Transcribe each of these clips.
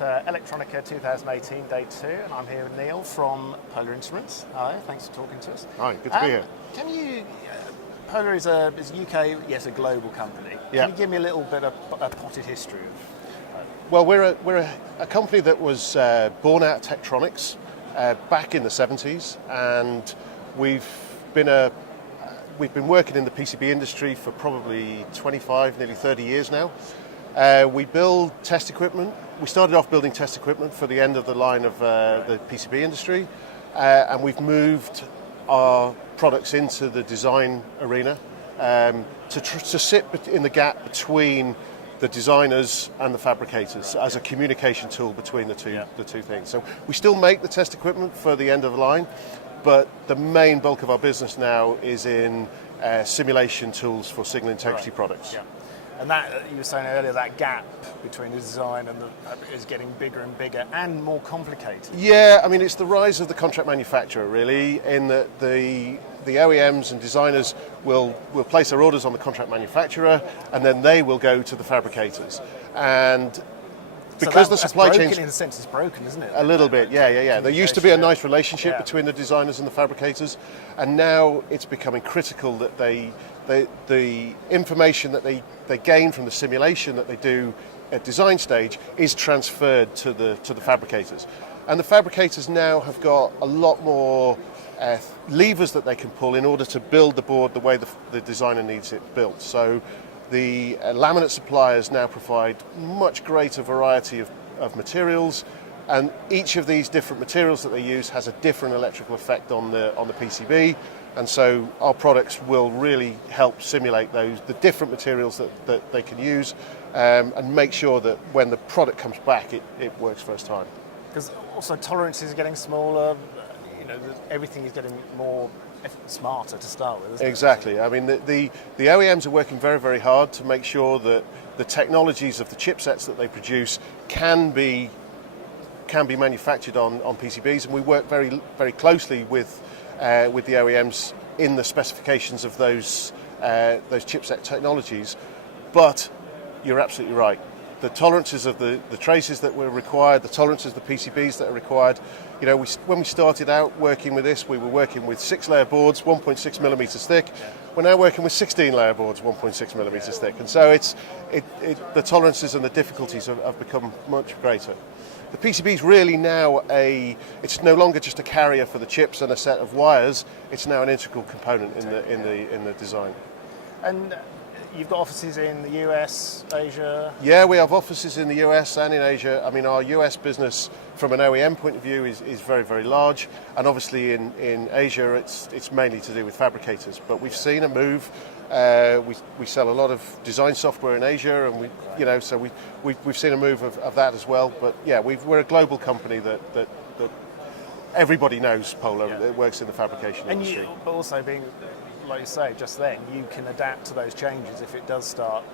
Electronica 2018 Day 2, and I'm here with Neil from Polar Instruments. Hi, thanks for talking to us. Hi, good to be here. Can you, Polar is a UK, yes, a global company. Yeah. Can you give me a little bit of a potted history of Well, we're a company that was born out of Tektronix back in the 70s, and we've been working in the PCB industry for probably 25, nearly 30 years now. We build test equipment. We started off building test equipment for the end of the line of the PCB industry, and we've moved our products into the design arena to sit in the gap between the designers and the fabricators as a communication tool between the two things. So we still make the test equipment for the end of the line, but the main bulk of our business now is in simulation tools for signal integrity products. Yeah. And that, you were saying earlier, that gap between the design and is getting bigger and bigger and more complicated. Yeah, I mean, it's the rise of the contract manufacturer, really, in that the OEMs and designers will place their orders on the contract manufacturer, and then they will go to the fabricators. And because the supply chain, in a sense, it's broken, isn't it? A little bit, yeah. There used to be a nice relationship between the designers and the fabricators, and now it's becoming critical that the information that they gain from the simulation that they do at design stage is transferred to the fabricators. And the fabricators now have got a lot more levers that they can pull in order to build the board the way the designer needs it built. So the laminate suppliers now provide much greater variety of materials, and each of these different materials that they use has a different electrical effect on the PCB. And so our products will really help simulate the different materials that they can use, and make sure that when the product comes back, it works first time. Because also tolerances are getting smaller, everything is getting more smarter to start with, isn't it? Exactly. I mean, the OEMs are working very, very hard to make sure that the technologies of the chipsets that they produce can be manufactured on PCBs, and we work very, very closely with the OEMs in the specifications of those chipset technologies. But you're absolutely right. The tolerances of the traces that were required, the tolerances of the PCBs that are required. When we started out working with this, we were working with 6-layer boards, 1.6 millimeters thick. We're now working with 16-layer boards, 1.6 millimeters thick, and so the tolerances and the difficulties have become much greater. The PCB is really now it's no longer just a carrier for the chips and a set of wires. It's now an integral component in the design. And you've got offices in the US, Asia? Yeah, we have offices in the US and in Asia. I mean, our US business from an OEM point of view is very, very large, and obviously in Asia it's mainly to do with fabricators. But we've seen a move. We sell a lot of design software in Asia, and so we've seen a move of that as well. But yeah, we're a global company that everybody knows Polar. It works in the fabrication industry. But also being, like you say, just then you can adapt to those changes if it does start.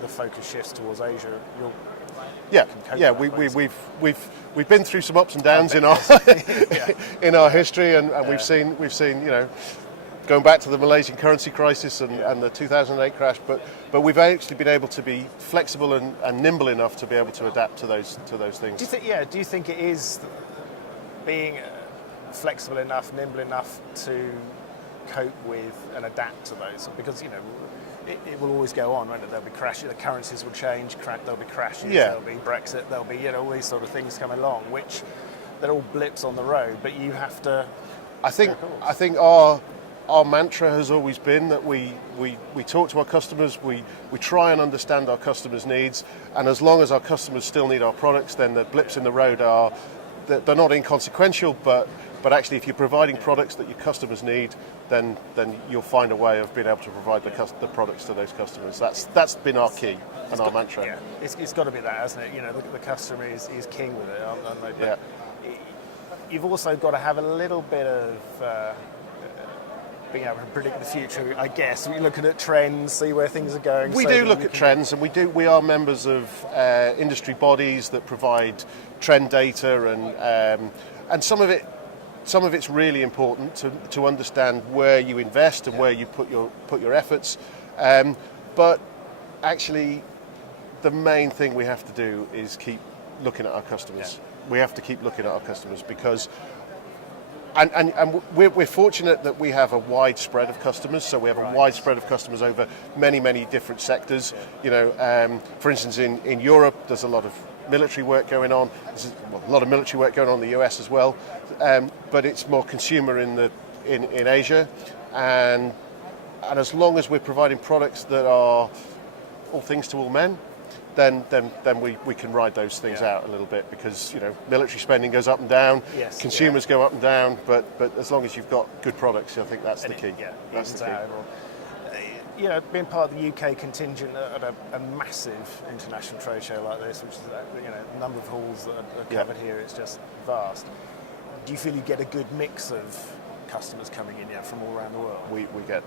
The focus shifts towards Asia. We've been through some ups and downs in our in our history, and we've seen going back to the Malaysian currency crisis and the 2008 crash, but we've actually been able to be flexible and nimble enough to be able to adapt to those things. Do you think it is being flexible enough, nimble enough to cope with and adapt to those? Because it will always go on, won't it? There'll be crashes, the currencies will change, there'll be crashes, there'll be Brexit, there'll be all these sort of things come along, which they're all blips on the road, but you have to. I think our mantra has always been that we talk to our customers, we try and understand our customers' needs, and as long as our customers still need our products, then the blips in the road they're not inconsequential, but actually if you're providing products that your customers need, then you'll find a way of being able to provide the products to those customers. That's been our key and our mantra. Yeah, it's got to be that, hasn't it? The customer is king with it, aren't they? Yeah. You've also got to have a little bit of being able to predict the future, I guess. We're looking at trends, see where things are going. We do look at trends, and we are members of industry bodies that provide trend data, and some of it's really important to understand where you invest and where you put your efforts. But actually, the main thing we have to do is keep looking at our customers. We have to keep looking at our customers because, and we're fortunate that we have a wide spread of customers. So we have a wide spread of customers over many different sectors. You know, for instance, in Europe, there's a lot of military work going on. There's a lot of military work going on in the US as well, but it's more consumer in Asia, and as long as we're providing products that are all things to all men, then we can ride those things out a little bit, because, you know, military spending goes up and down, consumers go up and down, but as long as you've got good products, I think that's the key. That's the key. You know, being part of the UK contingent at a massive international trade show like this, which is, you know, the number of halls that are covered here, it's just vast. Do you feel you get a good mix of customers coming in from all around the world? We get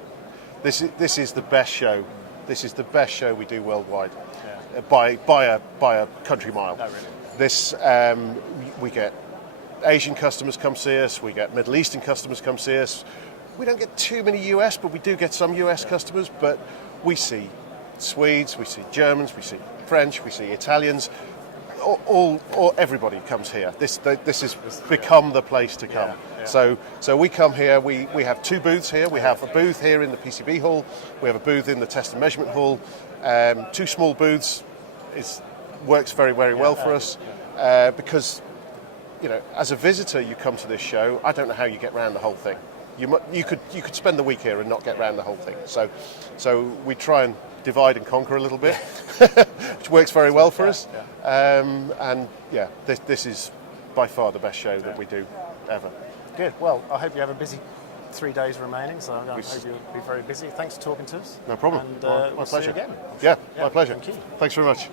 this is the best show. This is the best show we do worldwide, by a country mile. No, really. This we get Asian customers come see us. We get Middle Eastern customers come see us. We don't get too many US, but we do get some US customers. But we see Swedes, we see Germans, we see French, we see Italians. All everybody comes here. This has become the place to come. So we come here. We have two booths here. We have a booth here in the PCB hall. We have a booth in the test and measurement hall. Two small booths. It works very well for us, because, you know, as a visitor, you come to this show. I don't know how you get around the whole thing. You could spend the week here and not get around the whole thing. So we try and divide and conquer a little bit, which works very well for us. And this is by far the best show that we do ever. Good. Well, I hope you have a busy 3 days remaining, so I hope you'll be very busy. Thanks for talking to us. No problem. And my we'll pleasure. see you again. Yeah, my pleasure. Thank you. Thanks very much.